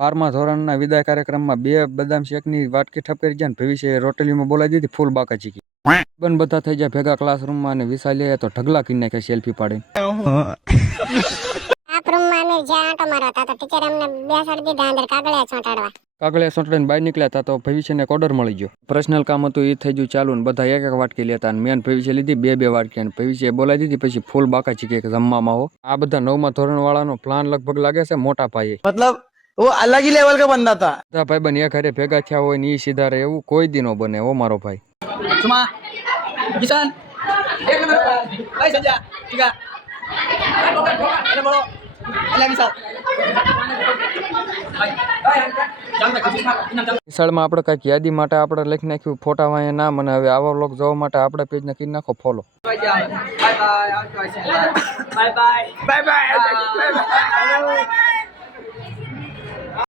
12મા ધોરણના વિદાય કાર્યક્રમમાં 2 બદામ શેકની વાટકી ઠપકરી ગયા ને ભવિષ્ય રોટલીમાં બોલાવી દીધી ફૂલ બાકા ચીકી. બંધ બધા થઈ જાય ભેગા ક્લાસરૂમમાં અને વિશાલે તો ઢગલા કરી નાખ્યા સેલ્ફી પાડીને. આ રૂમમાં અમે જ્યાં આંટો મારતા તો ટીચર અમને બેસાડી દીધા અંદર કાગળિયા ચોંટાડવા. કાગળિયા ચોંટાડીને બહાર નીકળ્યા હતા તો ભવિષ્યને એક ઓર્ડર મળી ગયો. પર્સનલ કામ હતું એ થઈ ગયું ચાલુ ને બધા એક એક વાટકી લેતા અને મેન ભવિષ્ય લીધી 2 વાટકી અને ભવિષ્ય બોલાવી દીધી પછી ફૂલ બાકા ચીકી જમવામાં હો. આ બધા 9મા ધોરણ વાળાનો પ્લાન લગભગ લાગે છે મોટા પાયે. मतलब वो अलग ही लेवल का बंदा था. બધા ભાઈબંધ એક હારે ભેગા થયા હોય ને એ સીધા રહે એવું કોઈ દી નો બને હો મારો ભાઈ. सुमा किसान एक नंबर भाई संजय ठीक है अरे बोलो अलग साथ વિશાળમાં આપણે કાંઈક યાદી માટે આપણે લખી નાખ્યું ફોટા વાંહે નામ અને હવે આવા વ્લોગ જોવા માટે આપણે પેજને કરી નાખો follow. Bye bye bye bye bye bye